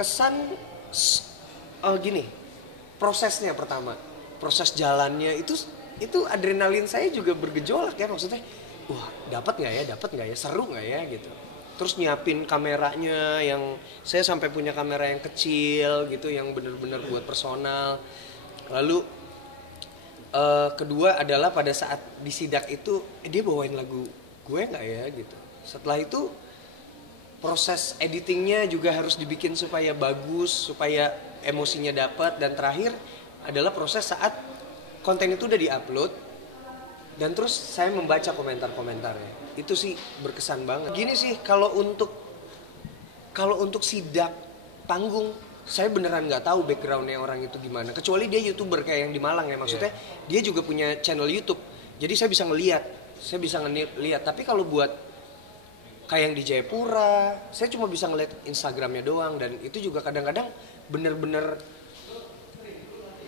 berkesan gini, prosesnya pertama, proses jalannya itu adrenalin saya juga bergejolak ya, maksudnya wah dapat nggak ya, seru nggak ya gitu. Terus nyiapin kameranya yang saya sampai punya kamera yang kecil gitu, yang bener-bener buat personal. Lalu kedua adalah pada saat di sidak itu dia bawain lagu gue nggak ya gitu. Setelah itu proses editingnya juga harus dibikin supaya bagus, supaya emosinya dapat. Dan terakhir adalah proses saat konten itu udah diupload dan terus saya membaca komentar-komentarnya. Itu sih berkesan banget. Gini sih, kalau untuk sidak panggung, saya beneran nggak tahu backgroundnya orang itu gimana. Kecuali dia YouTuber kayak yang di Malang ya, maksudnya dia juga punya channel YouTube. Jadi saya bisa ngeliat. Tapi kalau buat kayak yang di Jayapura, saya cuma bisa ngeliat Instagramnya doang. Dan itu juga kadang-kadang bener-bener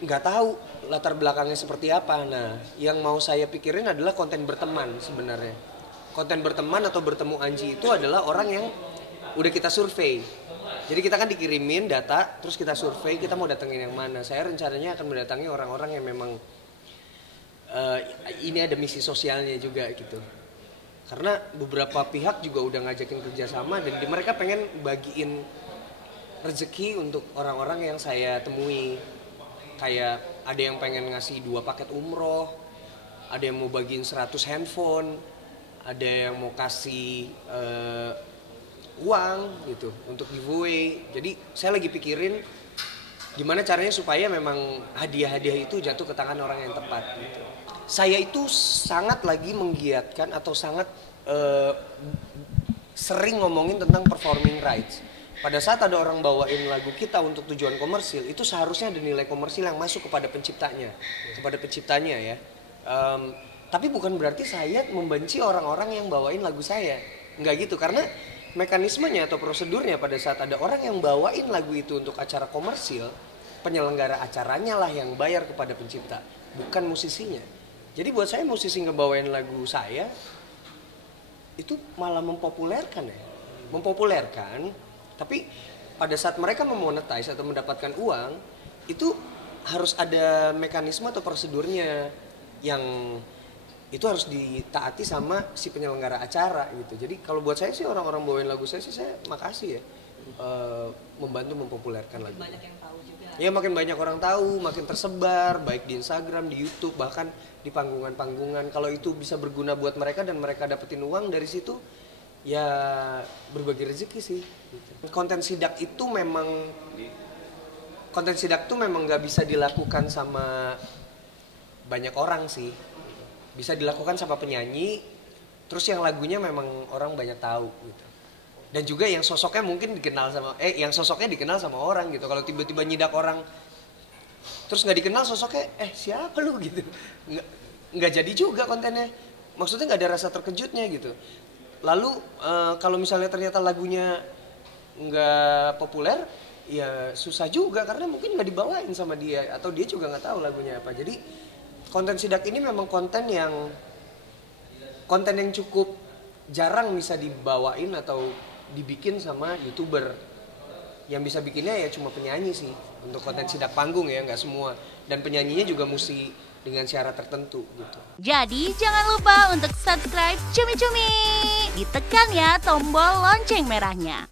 nggak tahu latar belakangnya seperti apa. Nah, yang mau saya pikirin adalah konten berteman sebenarnya. Konten berteman atau bertemu Anji itu adalah orang yang udah kita survei. Jadi kita kan dikirimin data, terus kita survei kita mau datengin yang mana. Saya rencananya akan mendatangi orang-orang yang memang ini ada misi sosialnya juga gitu. Karena beberapa pihak juga udah ngajakin kerjasama dan mereka pengen bagiin rezeki untuk orang-orang yang saya temui. Kayak ada yang pengen ngasih 2 paket umroh, ada yang mau bagiin 100 handphone, ada yang mau kasih uang gitu untuk giveaway. Jadi saya lagi pikirin gimana caranya supaya memang hadiah-hadiah itu jatuh ke tangan orang yang tepat gitu. Saya itu sangat lagi menggiatkan atau sangat sering ngomongin tentang performing rights. Pada saat ada orang bawain lagu kita untuk tujuan komersil, itu seharusnya ada nilai komersil yang masuk kepada penciptanya ya. Tapi bukan berarti saya membenci orang-orang yang bawain lagu saya, nggak gitu. Karena mekanismenya atau prosedurnya pada saat ada orang yang bawain lagu itu untuk acara komersil, penyelenggara acaranya lah yang bayar kepada pencipta, bukan musisinya. Jadi buat saya musisi ngebawain lagu saya itu malah mempopulerkan. Tapi pada saat mereka memonetize atau mendapatkan uang, itu harus ada mekanisme atau prosedurnya yang itu harus ditaati sama si penyelenggara acara gitu. Jadi kalau buat saya sih orang-orang bawain lagu saya sih saya makasih ya, membantu mempopulerkan lagu. Banyak yang tahu juga. Ya makin banyak orang tahu, makin tersebar baik di Instagram, di YouTube, bahkan di panggungan-panggungan. Kalau itu bisa berguna buat mereka dan mereka dapetin uang dari situ, ya berbagi rezeki sih. Konten sidak itu memang nggak bisa dilakukan sama banyak orang sih. Bisa dilakukan sama penyanyi, terus yang lagunya memang orang banyak tahu gitu. Dan juga yang sosoknya mungkin dikenal sama orang gitu. Kalau tiba-tiba nyidak orang terus nggak dikenal sosoknya, siapa lu gitu, nggak jadi juga kontennya. Maksudnya nggak ada rasa terkejutnya gitu. Lalu kalau misalnya ternyata lagunya nggak populer, ya susah juga karena mungkin nggak dibawain sama dia atau dia juga nggak tahu lagunya apa. Jadi konten sidak ini memang konten yang cukup jarang bisa dibawain atau dibikin sama YouTuber. Yang bisa bikinnya ya cuma penyanyi sih untuk konten sidak panggung ya, nggak semua. Dan penyanyinya juga mesti dengan syarat tertentu gitu. Jadi jangan lupa untuk subscribe Cumi Cumi. Ditekan ya tombol lonceng merahnya.